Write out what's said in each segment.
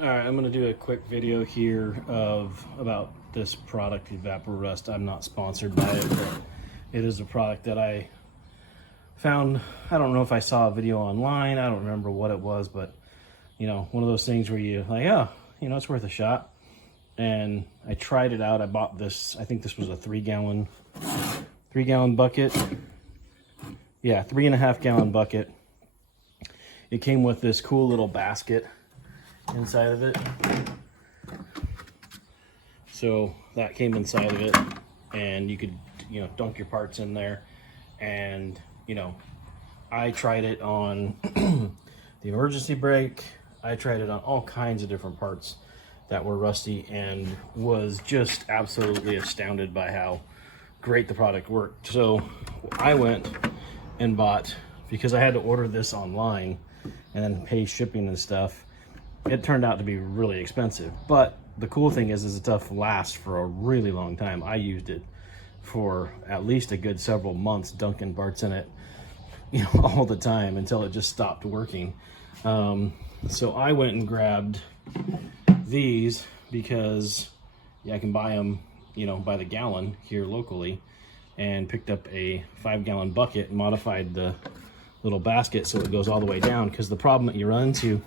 All right, I'm going to do a quick video here about this product, Evaporust. I'm not sponsored by it, but it is a product that I found. I don't know if I saw a video online. I don't remember what it was, but you know, one of those things where you like, oh, you know, it's worth a shot. And I tried it out. I bought this. I think this was a 3-gallon bucket. Yeah, 3.5-gallon bucket. It came with this cool little basket inside of it. So that came inside of it, and you could, you know, dunk your parts in there. And you know, I tried it on the emergency brake. I tried it on all kinds of different parts that were rusty, and was just absolutely astounded by how great the product worked. So I went and bought, because I had to order this online and then pay shipping and stuff. It turned out to be really expensive, but the cool thing is it does last for a really long time. I used it for at least a good several months, dunking parts in it, you know, all the time until it just stopped working. So I went and grabbed these because I can buy them, you know, by the gallon here locally, and picked up a 5-gallon bucket and modified the little basket so it goes all the way down, because the problem that you run into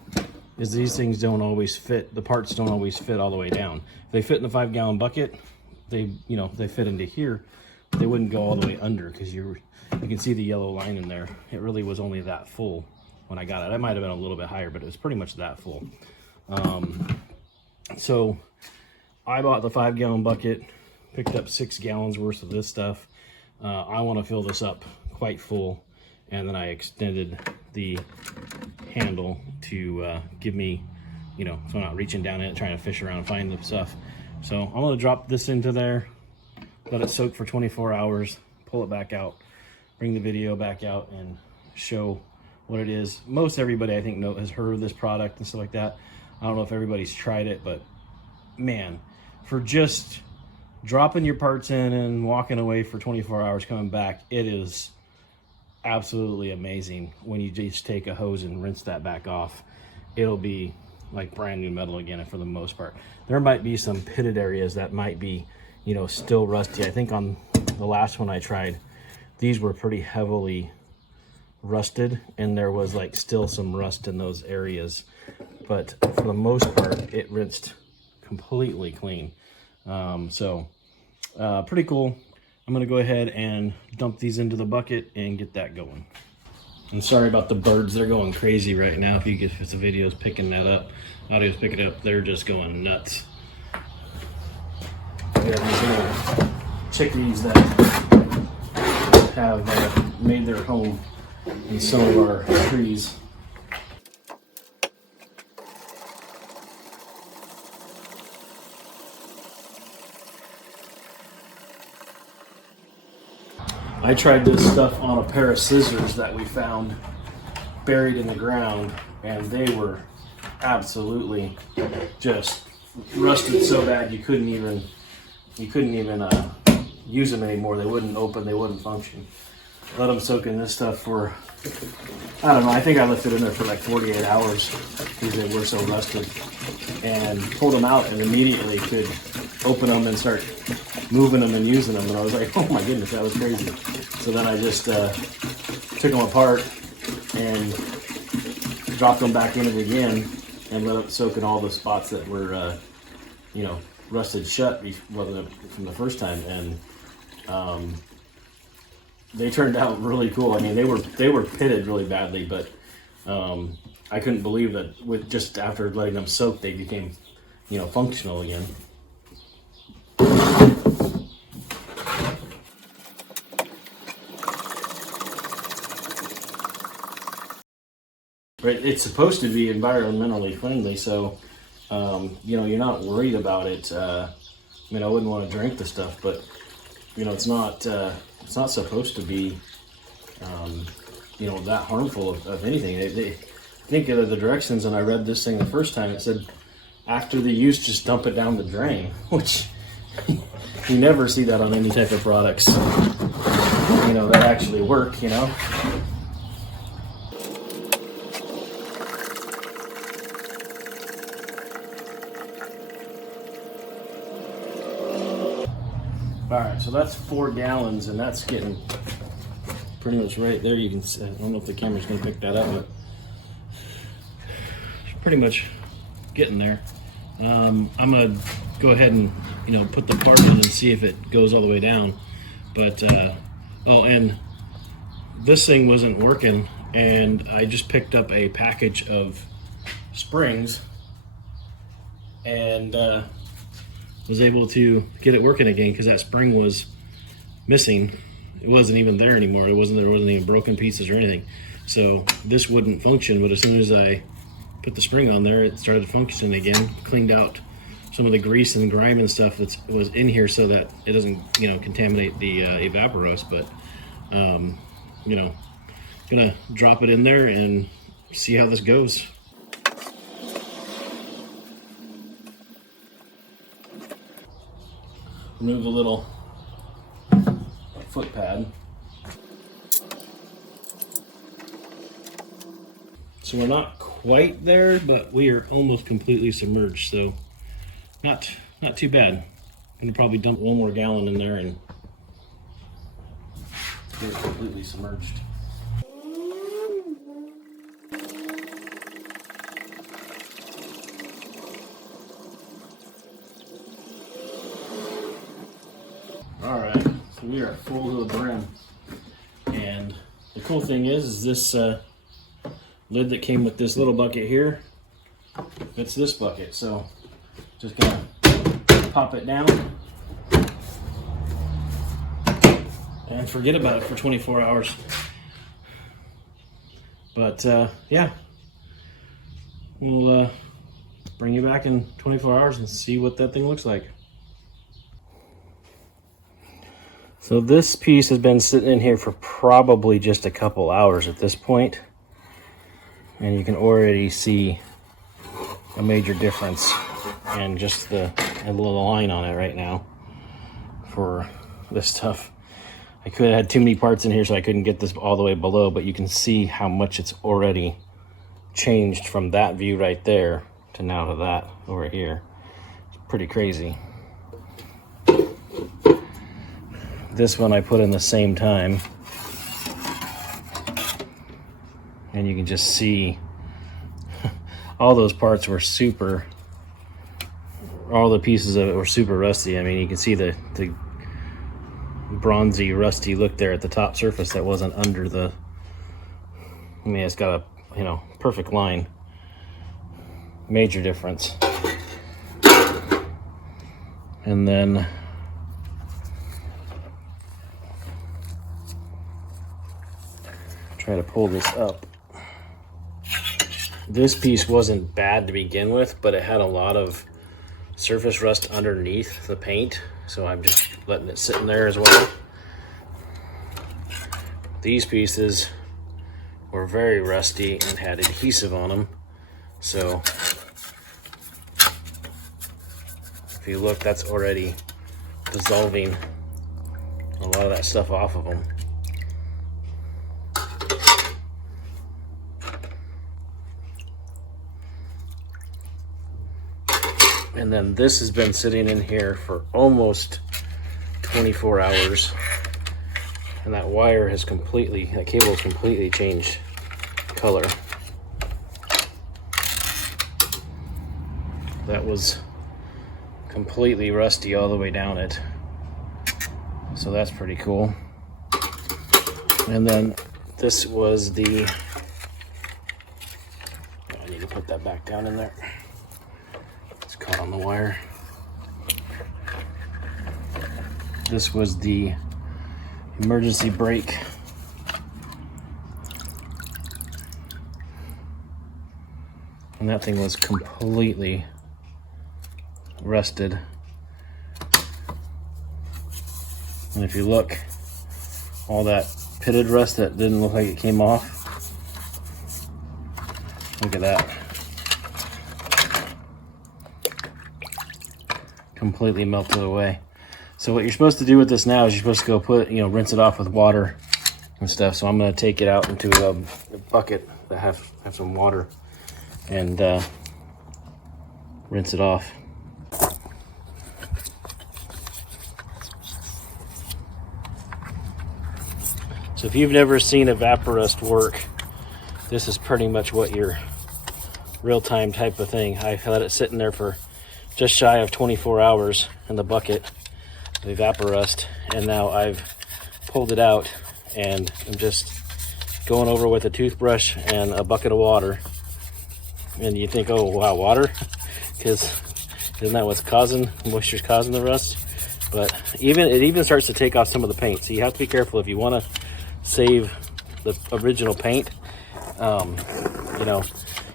is these things don't always fit. The parts don't always fit all the way down. If they fit in the 5-gallon bucket, they fit into here, but they wouldn't go all the way under, because you can see the yellow line in there. It really was only that full when I got it. It might have been a little bit higher, but it was pretty much that full. So I bought the 5-gallon bucket, picked up 6 gallons worth of this stuff. I want to fill this up quite full, and then I extended the handle to give me, you know, so I'm not reaching down in it trying to fish around and find the stuff. So I'm going to drop this into there, let it soak for 24 hours, pull it back out, bring the video back out, and show what it is. Most everybody, I think, has heard of this product and stuff like that. I don't know if everybody's tried it, but man, for just dropping your parts in and walking away for 24 hours, coming back, it is absolutely amazing. When you just take a hose and rinse that back off, it'll be like brand new metal again. For the most part, there might be some pitted areas that might be, you know, still rusty. I think on the last one I tried, these were pretty heavily rusted, and there was like still some rust in those areas, but for the most part it rinsed completely clean. Pretty cool. I'm gonna go ahead and dump these into the bucket and get that going. I'm sorry about the birds, they're going crazy right now. If the video's picking that up, audio's picking it up, they're just going nuts. We have these little chickadees that have made their home in some of our trees. I tried this stuff on a pair of scissors that we found buried in the ground, and they were absolutely just rusted so bad you couldn't even use them anymore. They wouldn't open, they wouldn't function. Let them soak in this stuff for, I don't know, I think I left it in there for like 48 hours because they were so rusted, and pulled them out and immediately could open them and start moving them and using them. And I was like, oh my goodness, that was crazy. So then I just took them apart and dropped them back in it again and let it soak in all the spots that were, you know, rusted shut from the first time. And they turned out really cool. I mean, they were pitted really badly, but I couldn't believe that with just after letting them soak, they became, you know, functional again. But it's supposed to be environmentally friendly, so you know, you're not worried about it. I mean, I wouldn't want to drink the stuff, but you know, it's not supposed to be, you know, that harmful of anything. I think of the directions, and I read this thing the first time. It said, after the use, just dump it down the drain, which you never see that on any type of products, you know, that actually work, you know. All right, so that's 4 gallons, and that's getting pretty much right there. You can see, I don't know if the camera's gonna pick that up, but it's pretty much getting there. I'm gonna go ahead and, you know, put the part in and see if it goes all the way down. But, oh, and this thing wasn't working, and I just picked up a package of springs and was able to get it working again because that spring was missing. It wasn't even there anymore. There wasn't even broken pieces or anything. So this wouldn't function, but as soon as I put the spring on there, it started functioning again. Cleaned out some of the grease and grime and stuff that was in here so that it doesn't, you know, contaminate the Evaporust. But you know, gonna drop it in there and see how this goes. Remove the little foot pad. So we're not quite there, but we are almost completely submerged, so not too bad. I'm gonna probably dump 1 more gallon in there and get it completely submerged. All right, so we are full to the brim. And the cool thing is this lid that came with this little bucket here fits this bucket. So just gonna pop it down and forget about it for 24 hours. But yeah, we'll bring you back in 24 hours and see what that thing looks like. So this piece has been sitting in here for probably just a couple hours at this point, and you can already see a major difference in just the little line on it right now for this stuff. I could have had too many parts in here, so I couldn't get this all the way below, but you can see how much it's already changed from that view right there to now to that over here. It's pretty crazy. This one I put in the same time, and you can just see all those parts were super, all the pieces of it were super rusty. I mean, you can see the bronzy, rusty look there at the top surface that wasn't under the, I mean, it's got a, you know, perfect line. Major difference. And then try to pull this up. This piece wasn't bad to begin with, but it had a lot of surface rust underneath the paint, so I'm just letting it sit in there as well. These pieces were very rusty and had adhesive on them, so if you look, that's already dissolving a lot of that stuff off of them. And then this has been sitting in here for almost 24 hours. And that wire has completely, that cable has completely changed color. That was completely rusty all the way down it. So that's pretty cool. And then this was the, I need to put that back down in there. Caught on the wire. This was the emergency brake. And that thing was completely rusted. And if you look, all that pitted rust that didn't look like it came off. Look at that. Completely melted away. So what you're supposed to do with this now is you're supposed to go put, you know, rinse it off with water and stuff. So I'm going to take it out into a bucket that have some water and rinse it off. So if you've never seen Evaporust work, this is pretty much what your real-time type of thing. I let it sit in there for just shy of 24 hours in the bucket of Evaporust, and now I've pulled it out and I'm just going over with a toothbrush and a bucket of water. And you think, oh wow, water? Because isn't that what's causing, moisture's causing the rust? But it even starts to take off some of the paint. So you have to be careful if you want to save the original paint. You know,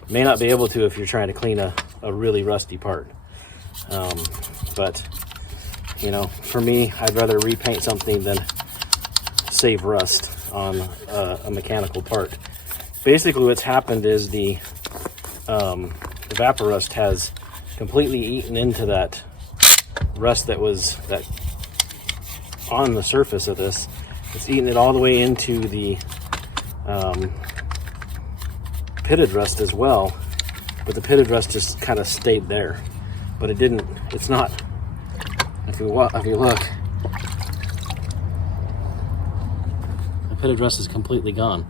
you may not be able to if you're trying to clean a really rusty part. But you know, for me, I'd rather repaint something than save rust on a mechanical part. Basically what's happened is the Evaporust has completely eaten into that rust that was on the surface of this. It's eaten it all the way into the pitted rust as well, but the pitted rust just kind of stayed there. But it didn't, it's not, if you look, the pitted rust is completely gone.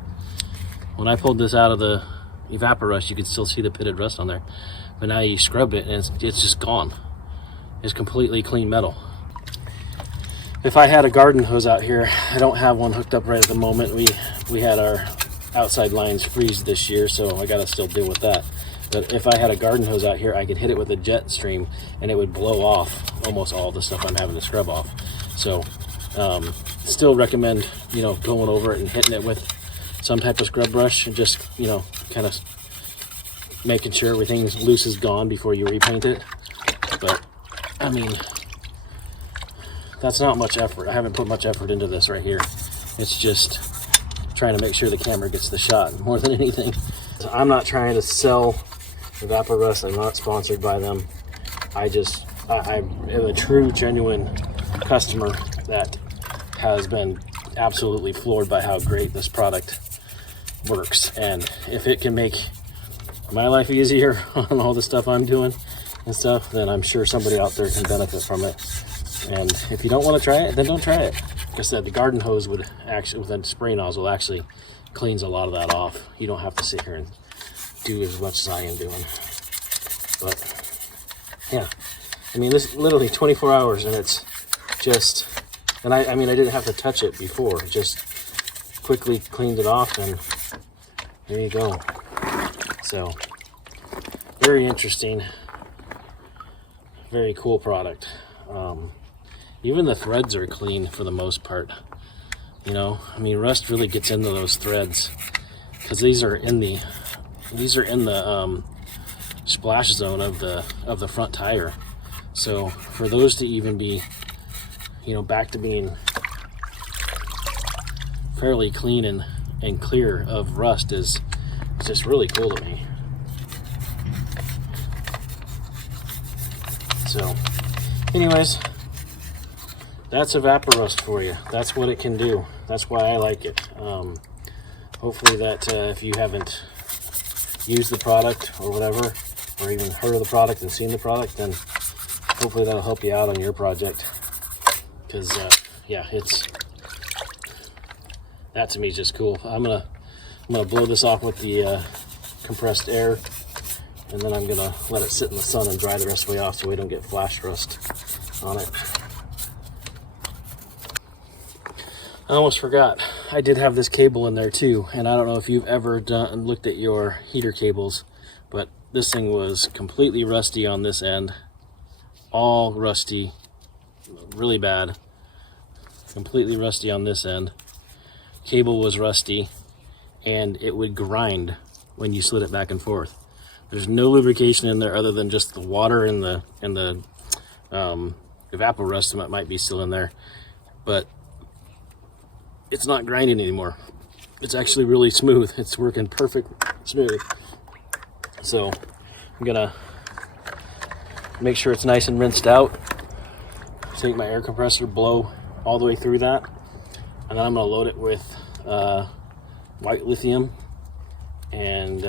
When I pulled this out of the Evaporust, you could still see the pitted rust on there. But now you scrub it and it's just gone. It's completely clean metal. If I had a garden hose out here, I don't have one hooked up right at the moment. We had our outside lines freeze this year, so I gotta still deal with that. But if I had a garden hose out here, I could hit it with a jet stream and it would blow off almost all the stuff I'm having to scrub off. So still recommend, you know, going over it and hitting it with some type of scrub brush and just, you know, kind of making sure everything's loose is gone before you repaint it. But I mean, that's not much effort. I haven't put much effort into this right here. It's just trying to make sure the camera gets the shot more than anything. So I'm not trying to sell Evaporust. I'm not sponsored by them. I'm a true, genuine customer that has been absolutely floored by how great this product works. And if it can make my life easier on all the stuff I'm doing and stuff, then I'm sure somebody out there can benefit from it. And if you don't want to try it, then don't try it. Like I said, the garden hose would actually, with a spray nozzle, actually cleans a lot of that off. You don't have to sit here and do as much as I am doing. But yeah, I mean, this literally 24 hours and it's just, and I mean, I didn't have to touch it before, just quickly cleaned it off and there you go. So very interesting, very cool product. Even the threads are clean for the most part. You know, I mean, rust really gets into those threads because these are in the splash zone of the front tire. So for those to even be, you know, back to being fairly clean and clear of rust is just really cool to me. So anyways, that's Evaporust for you. That's what it can do. That's why I like it. Hopefully that if you haven't used the product or whatever, or even heard of the product and seen the product, then hopefully that'll help you out on your project. Because yeah, that to me is just cool. I'm gonna blow this off with the compressed air, and then I'm gonna let it sit in the sun and dry the rest of the way off so we don't get flash rust on it. I almost forgot, I did have this cable in there too, and I don't know if you've ever looked at your heater cables, but this thing was completely rusty on this end, all rusty, really bad, completely rusty on this end. Cable was rusty, and it would grind when you slid it back and forth. There's no lubrication in there other than just the water and the Evaporust that might be still in there, but it's not grinding anymore. It's actually really smooth. It's working perfect smooth. So I'm gonna make sure it's nice and rinsed out. Take my air compressor, blow all the way through that, and then I'm gonna load it with white lithium and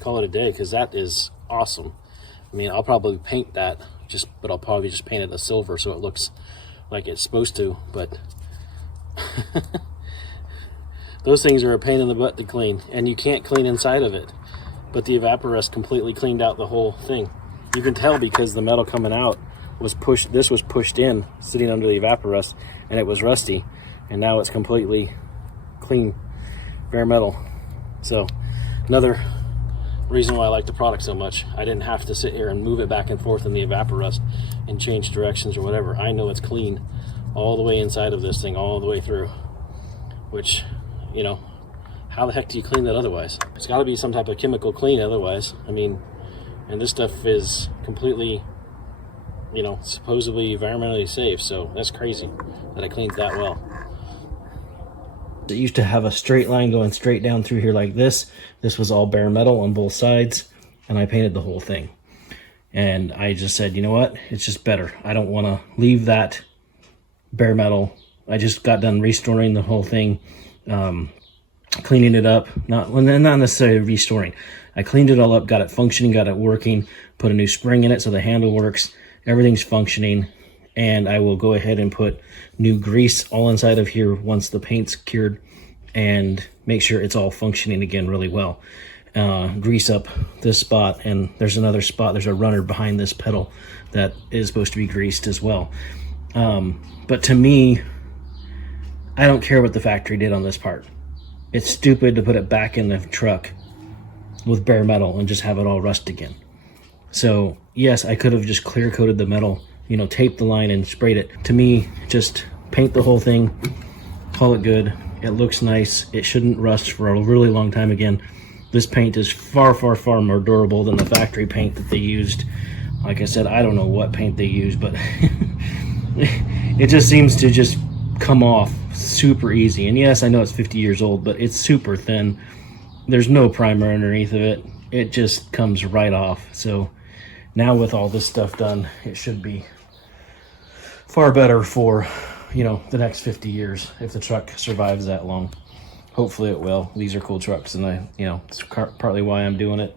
call it a day, because that is awesome. I mean, I'll probably paint that, but I'll probably just paint it a silver so it looks like it's supposed to, but Those things are a pain in the butt to clean, and you can't clean inside of it. But the Evaporust completely cleaned out the whole thing. You can tell because the metal coming out was pushed. This was pushed in, sitting under the Evaporust, and it was rusty. And now it's completely clean, bare metal. So another reason why I like the product so much. I didn't have to sit here and move it back and forth in the Evaporust and change directions or whatever. I know it's clean all the way inside of this thing, all the way through. Which, you know, how the heck do you clean that otherwise? It's got to be some type of chemical clean otherwise. I mean, and this stuff is completely, you know, supposedly environmentally safe. So that's crazy that it cleans that well. It used to have a straight line going straight down through here like this. This was all bare metal on both sides, and I painted the whole thing. And I just said, you know what? It's just better. I don't want to leave that bare metal. I just got done restoring the whole thing, cleaning it up. Not necessarily restoring. I cleaned it all up, got it functioning, got it working, put a new spring in it so the handle works. Everything's functioning. And I will go ahead and put new grease all inside of here once the paint's cured and make sure it's all functioning again really well. Grease up this spot, and there's another spot, there's a runner behind this pedal that is supposed to be greased as well. But to me, I don't care what the factory did on this part. It's stupid to put it back in the truck with bare metal and just have it all rust again. So yes, I could have just clear coated the metal, you know, taped the line and sprayed it. To me, just paint the whole thing, call it good. It looks nice. It shouldn't rust for a really long time again. This paint is far, far, far more durable than the factory paint that they used. Like I said, I don't know what paint they used, but it just seems to just come off super easy. And yes, I know it's 50 years old, but it's super thin. There's no primer underneath of it. It just comes right off. So now with all this stuff done, it should be far better for, you know, the next 50 years if the truck survives that long. Hopefully it will. These are cool trucks, and I, you know, it's partly why I'm doing it.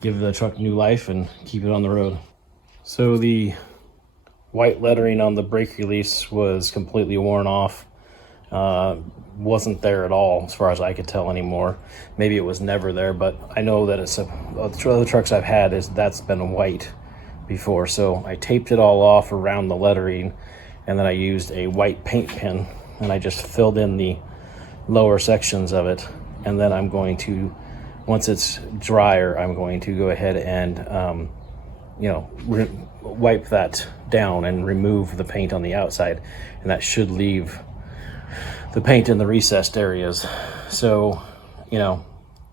Give the truck new life and keep it on the road. So the white lettering on the brake release was completely worn off. Wasn't there at all as far as I could tell anymore. Maybe it was never there, but I know that it's the other trucks I've had that's been white before. So I taped it all off around the lettering, and then I used a white paint pen and I just filled in the lower sections of it. And then I'm going to, once it's drier, I'm going to go ahead and you know, wipe that down and remove the paint on the outside, and that should leave the paint in the recessed areas. So, you know,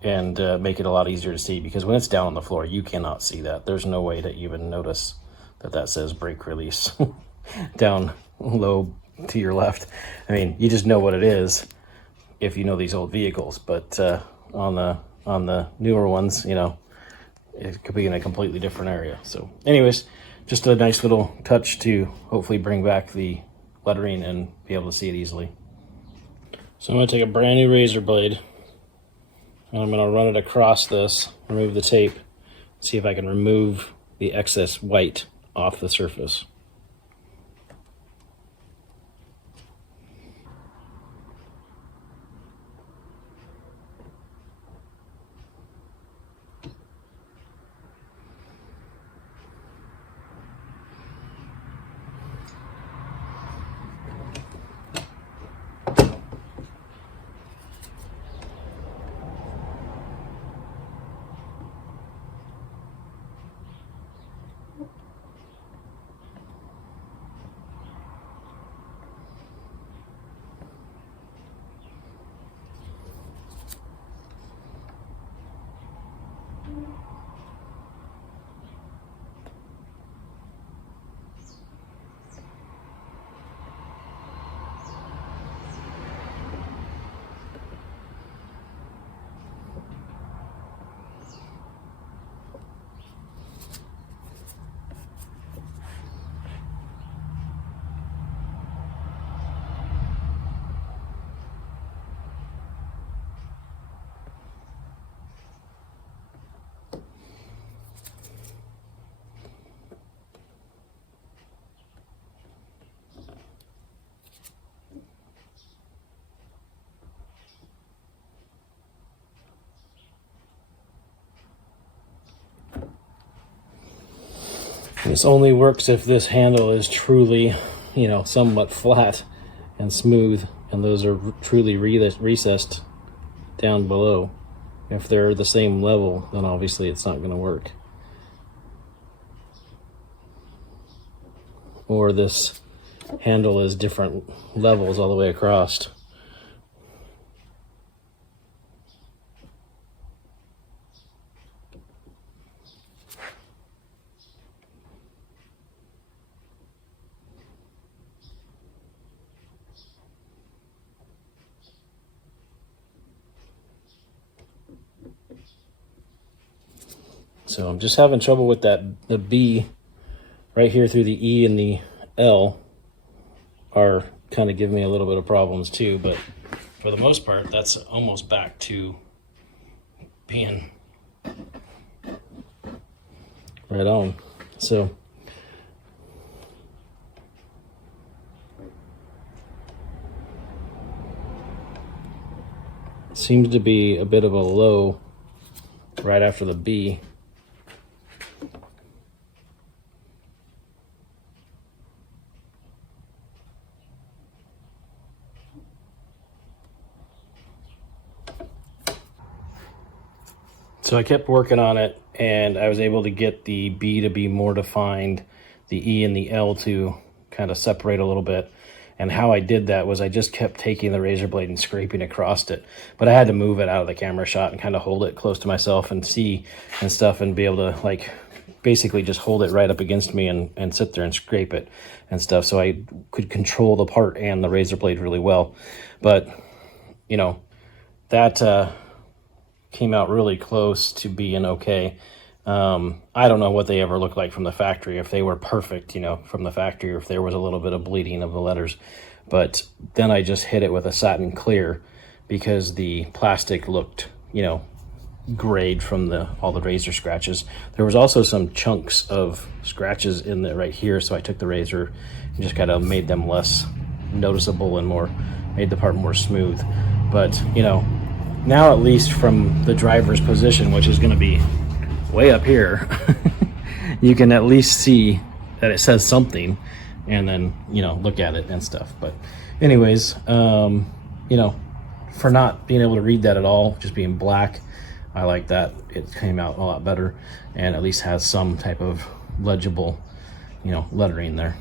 and make it a lot easier to see, because when it's down on the floor, you cannot see that. There's no way to even notice that says brake release down low to your left. I mean, you just know what it is if you know these old vehicles, but on the newer ones, you know, it could be in a completely different area. So anyways, just a nice little touch to hopefully bring back the lettering and be able to see it easily. So I'm going to take a brand new razor blade, and I'm going to run it across this, remove the tape, see if I can remove the excess white off the surface. This only works if this handle is truly, you know, somewhat flat and smooth, and those are truly recessed down below. If they're the same level, then obviously it's not going to work. Or this handle is different levels all the way across. So I'm just having trouble with the B right here through the E and the L are kind of giving me a little bit of problems too, but for the most part, that's almost back to being right on. So it seems to be a bit of a low right after the B. So I kept working on it, and I was able to get the B to be more defined, the E and the L to kind of separate a little bit. And how I did that was I just kept taking the razor blade and scraping across it. But I had to move it out of the camera shot and kind of hold it close to myself and see and stuff, and be able to like basically just hold it right up against me and sit there and scrape it and stuff, so I could control the part and the razor blade really well. But you know, that came out really close to being okay. I don't know what they ever looked like from the factory, if they were perfect, you know, from the factory, or if there was a little bit of bleeding of the letters. But then I just hit it with a satin clear because the plastic looked, you know, grayed from all the razor scratches. There was also some chunks of scratches in there right here, so I took the razor and just kind of made them less noticeable and made the part more smooth. But you know, now at least from the driver's position, which is going to be way up here, you can at least see that it says something, and then, you know, look at it and stuff. But anyways, you know, for not being able to read that at all, just being black, I like that. It came out a lot better, and at least has some type of legible, you know, lettering there.